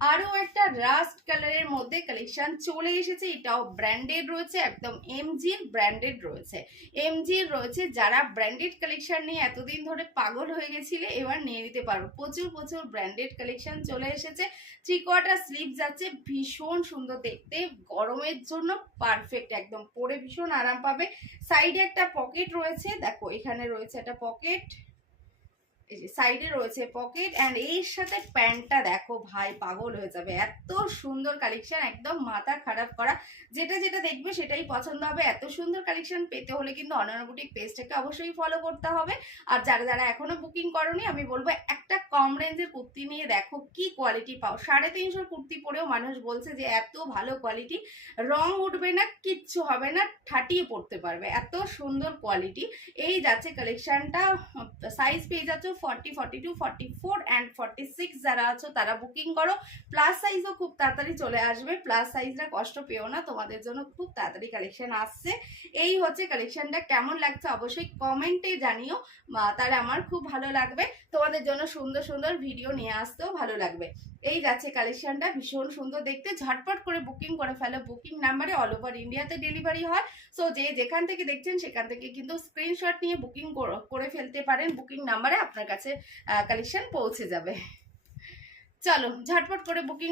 আরো একটা রাস্ট কালারের মধ্যে কালেকশন চলে এসেছে, এটাও ব্র্যান্ডেড রয়েছে, একদম এমজির ব্র্যান্ডেড রয়েছে। এমজির রয়েছে, যারা ব্র্যান্ডেড কালেকশন নিয়ে এতদিন ধরে পাগল হয়ে গেছিলে এবার নিয়ে নিতে পারো। প্রচুর প্রচুর ব্র্যান্ডেড কালেকশন চলে এসেছে। 3/4 স্লিভ যাচ্ছে, ভীষণ সুন্দর দেখতে, গরমের জন্য পারফেক্ট, একদম পরে ভীষণ আরাম পাবে। সাইডে একটা পকেট রয়েছে, দেখো এখানে রয়েছে একটা পকেট, এই যে সাইডে রয়েছে পকেট, এন্ড এর সাথে প্যান্টটা দেখো ভাই পাগল হয়ে যাবে, এত সুন্দর কালেকশন, একদম মাথা খারাপ করা, যেটা যেটা দেখবে সেটাই পছন্দ হবে। এত সুন্দর কালেকশন পেতে হলে কিন্তু অনন্যা বুটিক পেজটাকে অবশ্যই ফলো করতে হবে। আর যারা যারা এখনো বুকিং করোনি, আমি বলবো একটা কম রেঞ্জের কুর্তি নিয়ে দেখো কি কোয়ালিটি পাও। 350 কুর্তি পরেও মানুষ বলছে যে এত ভালো কোয়ালিটি, রং উঠবে না, কিচ্ছু হবে না, ঠাটিয়ে পড়তে পারবে, এত সুন্দর কোয়ালিটি। এই যাচ্ছে কালেকশনটা, সাইজ পেয়ে যাচ্ছ 40, 42, 44 অ্যান্ড 46। যারা আছো তারা বুকিং করো। প্লাস সাইজও খুব তাড়াতাড়ি চলে আসবে, প্লাস সাইজরা কষ্ট পেও না, তোমাদের জন্য খুব তাড়াতাড়ি কালেকশন আসছে। এই হচ্ছে কালেকশনটা, কেমন লাগছে অবশ্যই কমেন্টে জানিও, তাহলে আমার খুব ভালো লাগবে, তোমাদের জন্য সুন্দর সুন্দর ভিডিও নিয়ে আসতেও ভালো লাগবে। এই যাচ্ছে কালেকশনটা, ভীষণ সুন্দর দেখতে, ঝটপট করে বুকিং করে ফেলো। বুকিং নাম্বারে অল ওভার ইন্ডিয়াতে ডেলিভারি হয়। সো যে যেখান থেকে দেখছেন সেখান থেকে কিন্তু স্ক্রিনশট নিয়ে বুকিং করে ফেলতে পারেন, বুকিং নাম্বারে আপনার কাছে কালেকশন পৌঁছে যাবে। চলো ঝটপট করে বুকিং